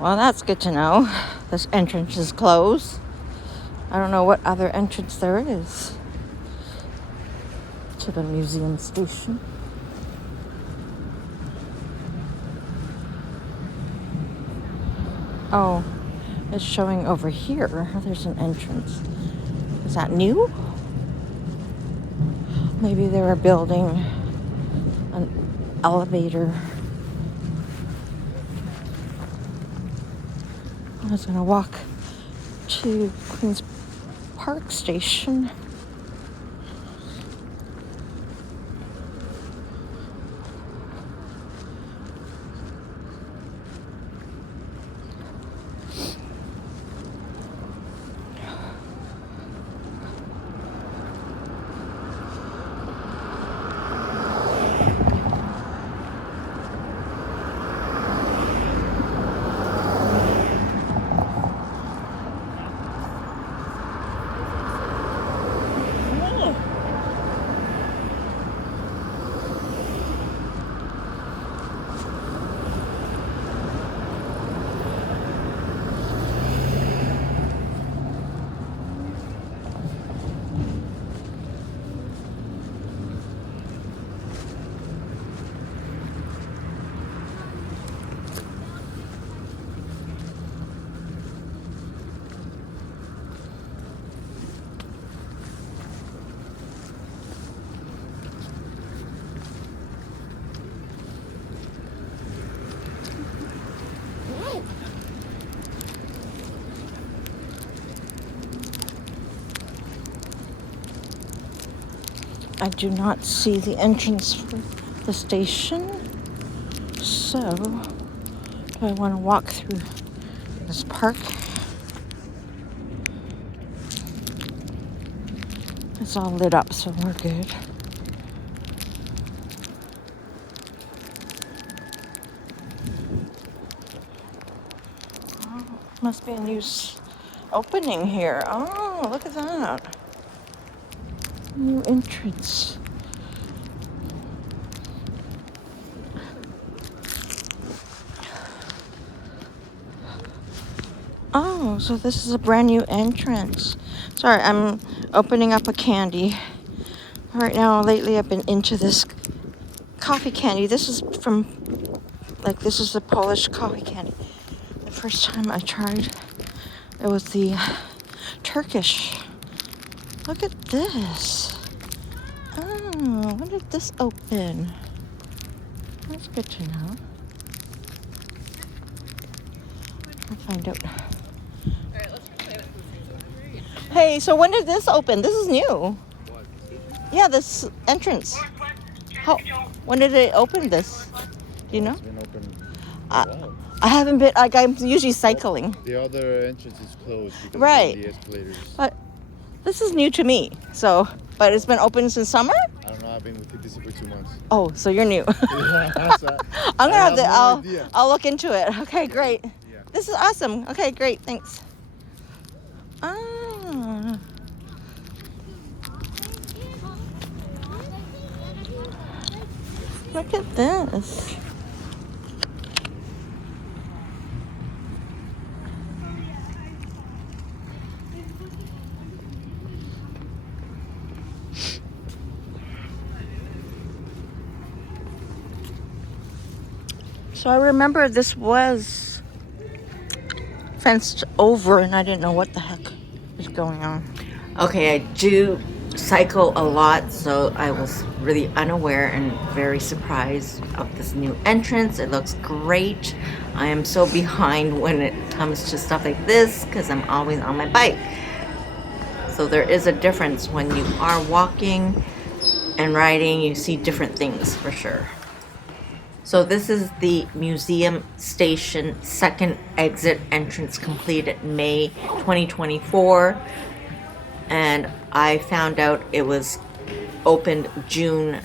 Well, that's good to know. This entrance is closed. I don't know what other entrance there is to the museum station. Oh, it's showing over here. There's an entrance. Is that new? Maybe they were building an elevator. I was gonna walk to Queen's Park Station. I do not see the entrance for the station, so do I want to walk through this park? It's all lit up, so we're good. Oh, must be a new opening here. Oh, look at that. New entrance. Oh, so this is a brand new entrance. Sorry, I'm opening up a candy. Right now, lately I've been into this coffee candy. This is this is the Polish coffee candy. The first time I tried, it was the Turkish. Look at this. Oh, when did this open? That's good to know. I'll find out. Alright, let's play with this. Hey, so when did this open? This is new. What? Yeah, this entrance. When did it open this? Do you know? It's been open Uh, a while. I haven't been, I'm usually cycling. The other entrance is closed because Right. of the escalators. But this is new to me. So, but it's been open since summer? I don't know, I've been with TTC for 2 months. Oh, so you're new. Yeah, so I'm gonna have to, no idea. I'll look into it. Okay, great. Yeah. This is awesome. Okay, great. Thanks. Ah. Look at this. So I remember this was fenced over and I didn't know what the heck was going on. Okay, I do cycle a lot, so I was really unaware and very surprised of this new entrance. It looks great. I am so behind when it comes to stuff like this because I'm always on my bike. So there is a difference when you are walking and riding, you see different things for sure. So this is the museum station second exit entrance completed May 2024. And I found out it was opened June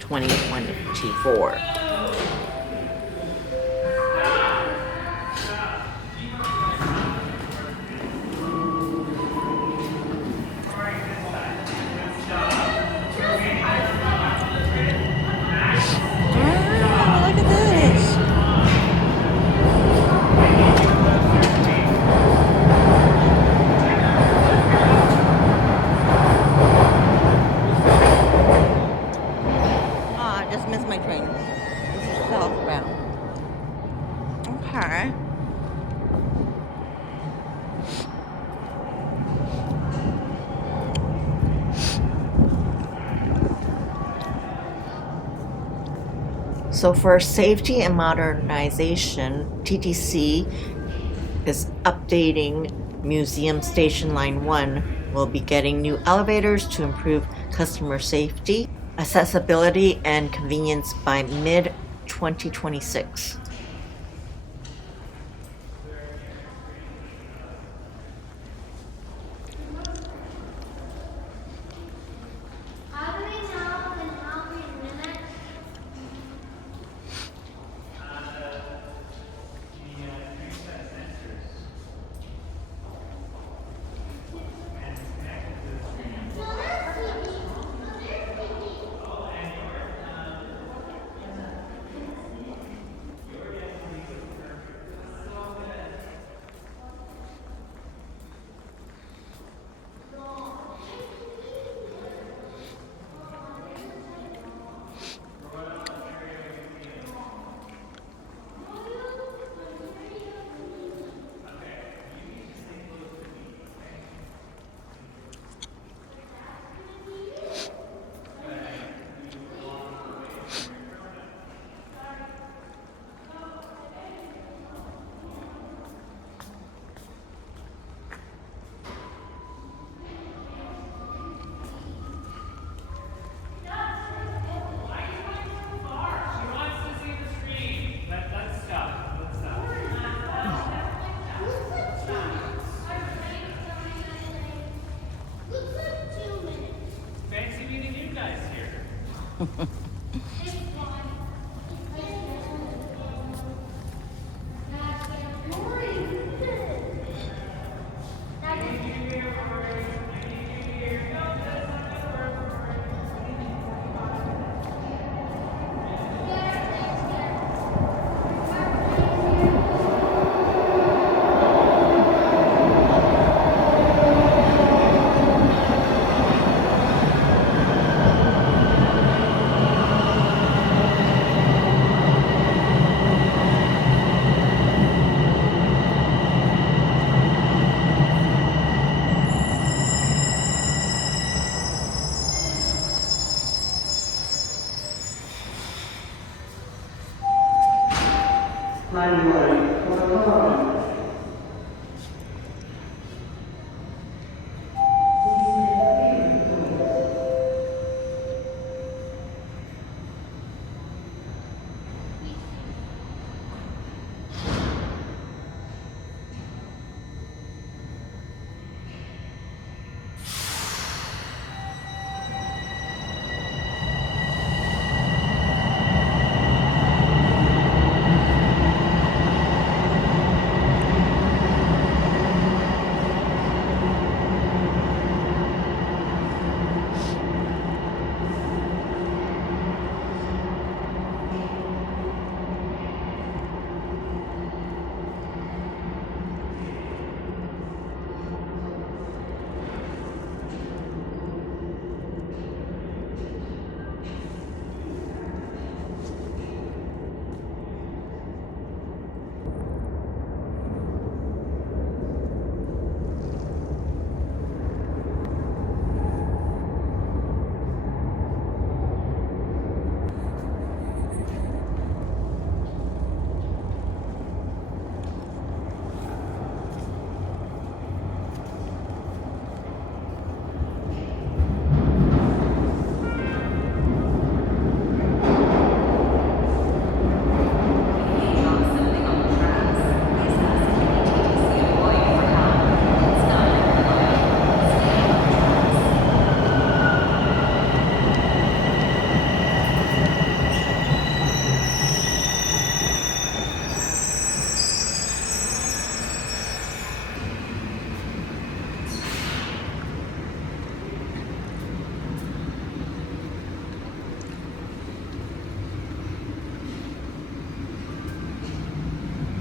2024. So for safety and modernization, TTC is updating Museum Station Line 1. We'll be getting new elevators to improve customer safety, accessibility, and convenience by mid-2026.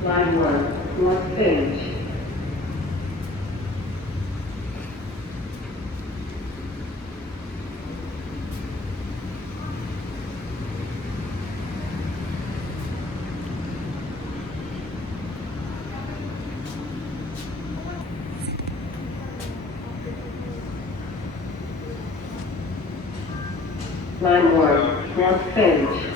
Line 1, North Page. Line 1, North Page.